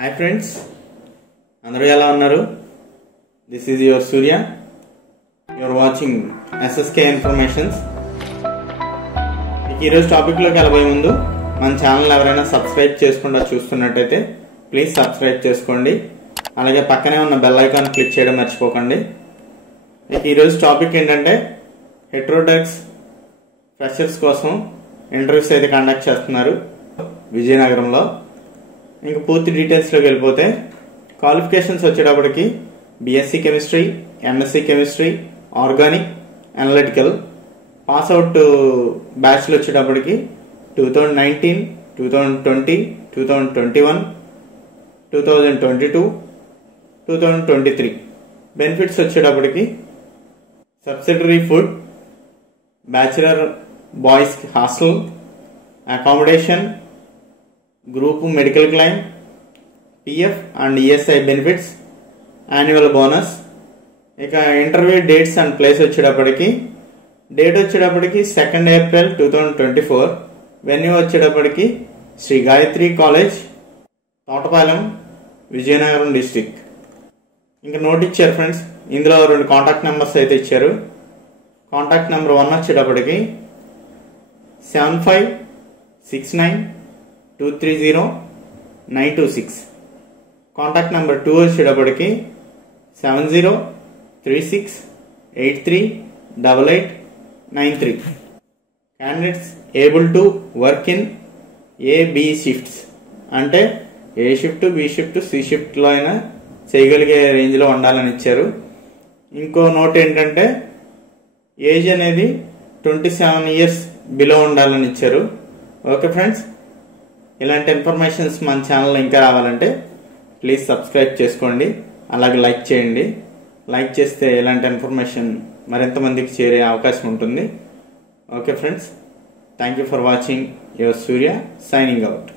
Hi friends, అందరూ ఎలా ఉన్నారు? This is your Surya. You are watching SSK Informations. ఈ రోజు టాపిక్ లోకి వెళ్ళబోయే ముందు మన ఛానల్ ఎవరైనా సబ్స్క్రైబ్ చేసుకుండా చూస్తున్నట్టయితే ప్లీజ్ సబ్స్క్రైబ్ చేసుకోండి. అలాగే పక్కనే ఉన్న బెల్ ఐకాన్ క్లిక్ చేయడం మర్చిపోకండి. ఈ రోజు టాపిక్ ఏంటంటే హెట్రోడెక్స్ ఫ్రెషర్స్ కోసం ఇంటర్వ్యూస్ అయితే కండక్ట్ చేస్తున్నారు విజయనగరంలో. ఇంకా పూర్తి డీటెయిల్స్లోకి వెళ్ళిపోతే క్వాలిఫికేషన్స్ వచ్చేటప్పటికి BSc chemistry, MSc chemistry, organic, analytical. Pass out బ్యాచ్లు వచ్చేటప్పటికి 2019, 2020, 2021, 2022, 2023. బెనిఫిట్స్ వచ్చేటప్పటికి subsidiary food, bachelor boys hostel, accommodation, group medical claim, PF and ESI benefits, annual bonus. ఇక ఇంటర్వ్యూ డేట్స్ అండ్ ప్లేస్ వచ్చేటప్పటికి డేట్ వచ్చేటప్పటికి 2nd April 2024. వెన్యూ వచ్చేటప్పటికి Shri Gayatri college, Thotapalem, Vizianagaram district. ఇంకా note ఇచ్చారు friends, ఇందులో 2 కాంటాక్ట్ నెంబర్స్ అయితే ఇచ్చారు. కాంటాక్ట్ నెంబర్ 1 వచ్చేటప్పటికి 7569230926. కాంటాక్ట్ నెంబర్ 2 వచ్చేటప్పటికి 7036838893. Candidates able to work in AB shifts, అంటే A shift, B shift, C షిఫ్ట్లో అయినా చేయగలిగే రేంజ్లో ఉండాలని ఇచ్చారు. ఇంకో నోట్ ఏంటంటే ఏజ్ అనేది 27 years బిలో ఉండాలని ఇచ్చారు. ఓకే ఫ్రెండ్స్, ఇలాంటి ఇన్ఫర్మేషన్స్ మన ఛానల్లో ఇంకా రావాలంటే ప్లీజ్ సబ్స్క్రైబ్ చేసుకోండి. అలాగే లైక్ చేయండి. లైక్ చేస్తే ఇలాంటి ఇన్ఫర్మేషన్ మరింత మందికి చేరే అవకాశం ఉంటుంది. Okay friends, thank you for watching. Your Surya signing out.